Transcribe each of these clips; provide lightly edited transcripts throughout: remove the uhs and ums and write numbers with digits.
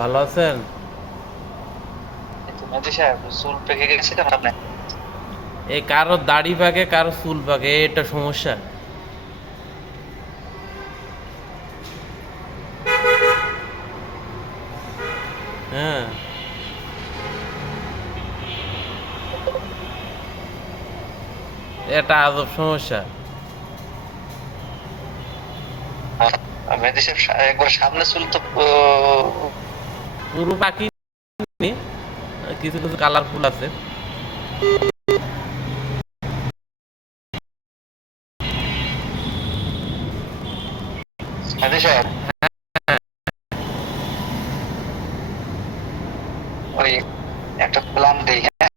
ভালো আছেন? এই তো মেহেদী সাহেব, চুল পেকে গেছে কেন আপনার? এই কারো দাড়ি পাকে, কারো চুল পাকে, এটা সমস্যা। হ্যাঁ, এটা আজব সমস্যা। মেহেদী সাহেব, একবার সামনে চুল তো পুরো পাকি নি, কিছু কিছু কালারফুল আছে। মেহেদী সাহেব, ওই একটা প্ল্যান দিই, হ্যাঁ?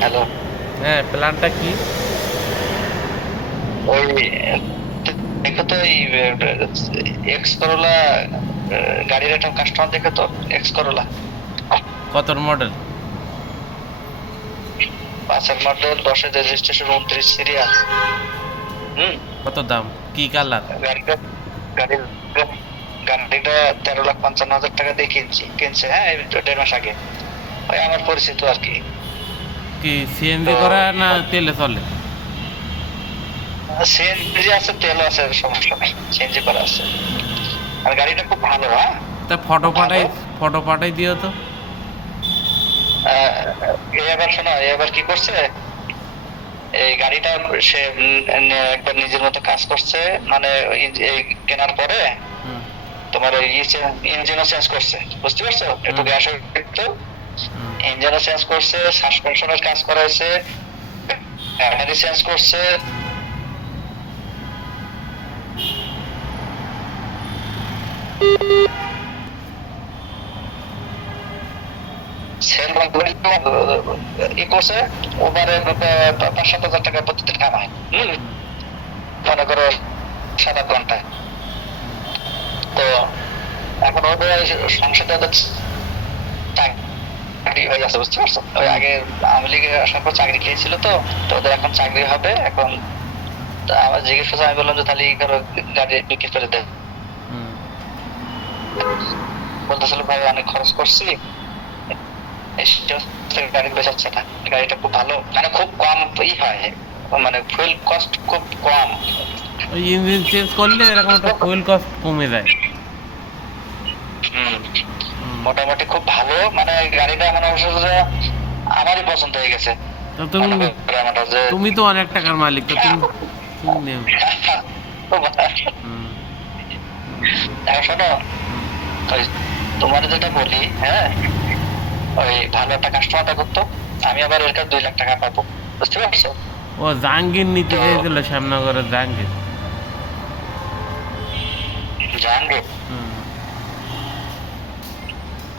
হ্যালো। হ্যাঁ, প্ল্যানটা কি? ওই দেখো তো, এই এক্স করোলা গাড়ির একটা কাস্টমার, দেখো তো, এক্স করোলা কতর মডেল? 5-এর মডেল, 10-এর রেজিস্ট্রেশন, 29 সিরিয়াল। হুম। কত দাম? কি কালার? গাড়িটা গাড়ির গাড়িটা 13,55,000 টাকা দিয়ে কিনছে, হ্যাঁ, এই 1.5 মাস আগে। ওই আমার পরিচিত আর কি। কি তো সিএনজি করা না তেলে চলে? সিএনজি আছে, তেল আছে, সমস্যা নাই, সিএনজি করা আছে। আর গাড়িটা খুব ভালো, হ্যাঁ, তা খুব ভালো। ফটো পাঠাই দিও তো। এবার শোনো, এবার কি করছে, এই গাড়িটা সে একবার নিজের মতো কাজ করছে, মানে এই কেনার পরে হুম, তোমার ওই ইঞ্জিনও চেঞ্জ করছে, বুঝতে পারছো, একটু হুম, গ্যাস একটু হুম। ইঞ্জিনও চেঞ্জ করছে, সাসপেনশনের কাজ করাইছে, ব্যাটারি চেঞ্জ করছে, সেল ই করছে, ওভারে 5-7 হাজার টাকা প্রতিদিন কামায়। হম। মনে করো 7-8 ঘন্টায়। তো এখন ওদের সংসদে ওদের চাকরি হয়ে যাচ্ছে, বুঝতে পারছো, ওই হুম, আগে আওয়ামী লীগে আসার পর চাকরি খেয়েছিল, তো তো ওদের এখন চাকরি হবে এখন। তা আমার জিজ্ঞেস করছে, আমি বললাম যে তাহলে ই করো, গাড়ি বিক্রি করে দেয়। হুম। বলতেছিল, ভাই অনেক খরচ করছি, এই সমস্ত গাড়ি বেচাচ্ছে না। গাড়িটা খুব ভালো, মানে খুব কম ই হয়, মানে ফুয়েল কস্ট খুব কম। ওই ইঞ্জিন চেঞ্জ করলে এরকম একটা ফুয়েল কস্ট কমে যায়। হুম। হুম। মোটামুটি খুব ভালো, মানে গাড়িটা মনে হচ্ছে যে আমারই পছন্দ হয়ে গেছে। তা তুমি মনে করে আমার যে তুমি তো অনেক টাকার মালিক, তো তুমি তুমি নেও। হুম, হুম, এখন শোনো, হুম, ওই তোমার যেটা বলি, হ্যাঁ, ওই ভালো একটা কাস্টমার করতো, আমি আবার এর কাছে 2 লাখ টাকা পাবো, বুঝতে পারছো? ও জাহাঙ্গীর নিতে তো চাইছিল, শ্যামনগরের জাহাঙ্গীর। জাহাঙ্গীর, হুম।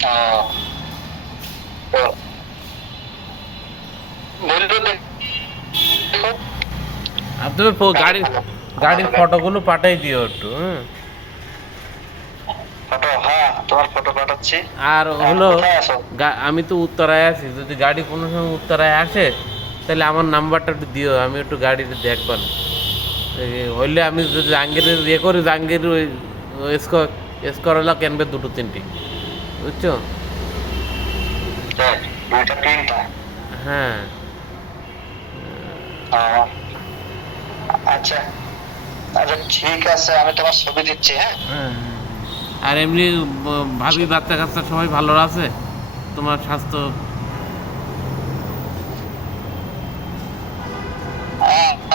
ও, তো বললো, দেখো, আর তুমি গাড়ি গাড়ির ভালো, গাড়ির ভালো গাড়ি। ফটোগুলো পাঠাই দিও একটু, হ্যাঁ। ফটো, হ্যাঁ, তোমার ফটো পাঠাচ্ছি। আর এখন হলো, কোথায় আছো? আমি তো উত্তরায় আছি, যদি গাড়ি কোনো সময় উত্তরায় আসে তাহলে আমার নাম্বারটা একটু দিও, আমি একটু গাড়িটা দেখবান। হইলে আমি যদি জাহাঙ্গীরের ইয়ে করি, জাহাঙ্গীর ওই এসকরলা কিনবে দুটো তিনটি, বুঝছো? দেখ, 2টা 3টা। হ্যাঁ। ও, আচ্ছা, আচ্ছা, ঠিক আছে, আমি তোমার ছবি দিচ্ছি, হ্যাঁ। হ্যাঁ, আর এমনি ভাবি বাচ্চা কাচ্চা সবাই ভালো আছে? তোমার স্বাস্থ্য?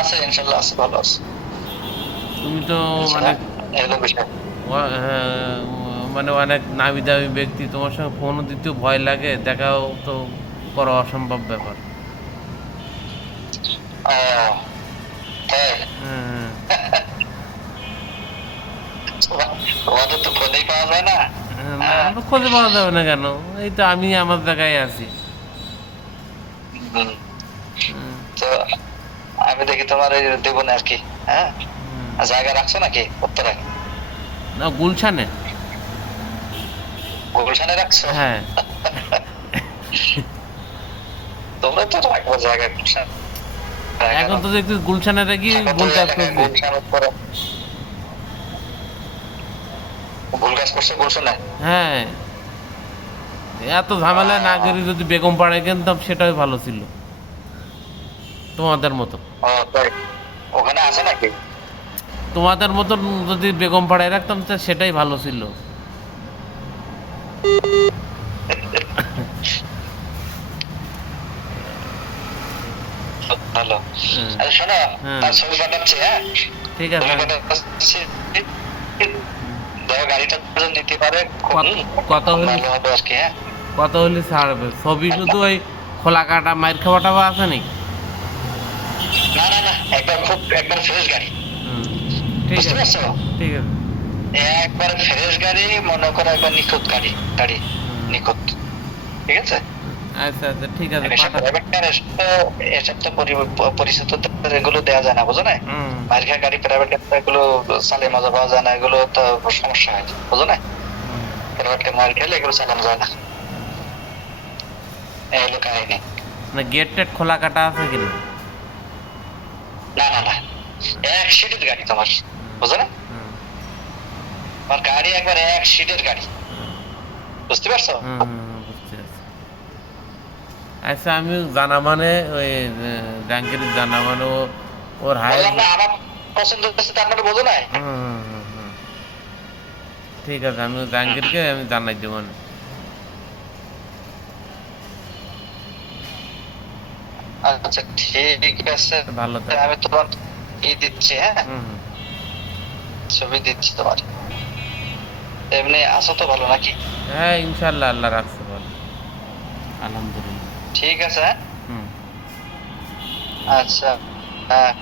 আছে, ইনশাল্লাহ আছে, ভালো আছে। তুমি তো আচ্ছা, অনেক এগুলো বিষয়। হ্যাঁ, মানে অনেক নামি দামি ব্যক্তি, তোমার সঙ্গে ফোনও দিতেও ভয় লাগে, দেখাও তো করা অসম্ভব ব্যাপার। ও, তাই? হ্যাঁ, তোমাদের তো ফোনেই পাওয়া যায় না। হ্যাঁ, না হ্যাঁ। তো খুঁজে পাওয়া যাবে না কেন? এই তো আমি আমার জায়গায় আছি। হুম, হুম, তো আমি দেখি তোমার এই দেবো না আর কি, হ্যাঁ। হুম। জায়গা রাখছো নাকি উত্তরায়? না, গুলশানে। গুলশানে রাখছো? হ্যাঁ। তোমরা তো রাখবো জায়গা গুলশান, এখন কারণ তো দেখছি গুলশানে কি থাকো তো বলতে এই এলাকায়, আসতেছি। গুলশান উত্তরা। ভুল কাজ করছে বলছো না? হ্যাঁ, এত ঝামেলা না করে যদি বেগম পাড়ায় কিনতাম সেটাই ভালো ছিল, তোমাদের মতো। ও তাই, ওখানে আছে নাকি? তোমাদের মতন যদি বেগম পাড়ায় রাখতাম তা সেটাই ভালো ছিল। ভালো। হ্যাঁ, আচ্ছা শোনো, হ্যাঁ, তার ছবি পাঠাচ্ছি, হ্যাঁ ঠিক ছবি আছে। পাঠাচ্ছি, দেখো গাড়িটা যদি নিতে পারে খুব কত খুব হলে, ভালো হবে আর কি, হ্যাঁ। কত হলে ছাড়বে? ছবি শুধু ওই খোলা কাটা মাইর খাওয়া টাওয়া আছে নাকি? না না না, একবার খুব একবার ফ্রেশ গাড়ি, হুম, ঠিক বুঝতে আছে, পারছো? ঠিক আছে। একবার ফ্রেশ গাড়ি, মনে করো একবার নিখুঁত গাড়ি, গাড়ি হুম, নিখুঁত, ঠিক আছে। আচ্ছা আচ্ছা, ঠিক আছে, এসব পাঠা। প্রাইভেট কার, এসব তো পরিচিত এগুলো দেওয়া যায় না, বুঝো না? হুম, মার্কা গাড়ি প্রাইভেট এগুলো চালিয়ে মজা পাওয়া যায় না, এগুলো তো সমস্যা হয়, বুঝো না? হুম। প্রাইভেট মার খেলে এগুলো চালানো যায় না, এই হলো কাহিনী। না গেট টেট খোলা কাটা আছে কিনা? না না না, এক সিটের গাড়ি তোমার, বুঝো না? হুম, তোমার গাড়ি একবার এক সিটের গাড়ি, বুঝতে পারছো? হুম, বুঝতে পারছি। আচ্ছা, আমি জানা মানে ওই জাহাঙ্গীর জানা মানে ওর হাই। বললাম না আমার পছন্দ হচ্ছে, তো আপনারা বোঝো না? হুম, হুম, হুম, হুম। ঠিক আছে, আমি জাহাঙ্গীরকে আমি জানাই দেবো না। আচ্ছা ঠিক আছে, ভালো থাক। আমি তোমার দিচ্ছি, হ্যাঁ হুম, হুম। ছবি দিচ্ছি তোমার। এমনি আছো তো ভালো নাকি? হ্যাঁ, ইনশাল্লাহ আল্লাহ রাখছে ভালো, আলহামদুলিল্লাহ। ঠিক আছে, হ্যাঁ হুম। আচ্ছা, হ্যাঁ